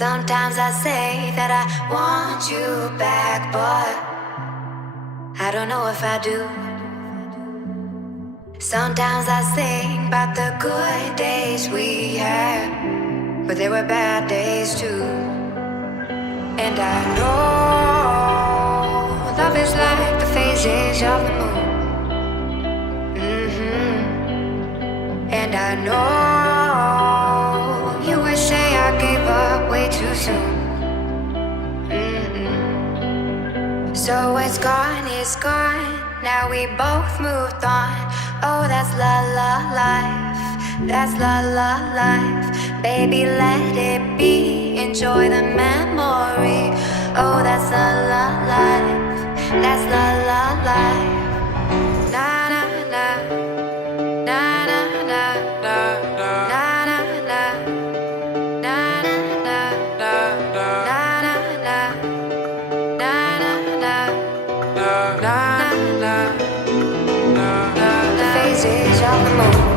Sometimes I say that I want you back, but I don't know if I do. Sometimes I think about the good days we had, but there were bad days too. And I know love is like the phases of the moon. And I know you would say I gave up way too soon. So it's gone, now we both moved on. Oh, that's la la life, that's la la life. Baby, let it be, enjoy the memory. Oh, that's la la life, that's la la life. Na na na, na na na, na na na, na na na, na na na, the phases of the moon.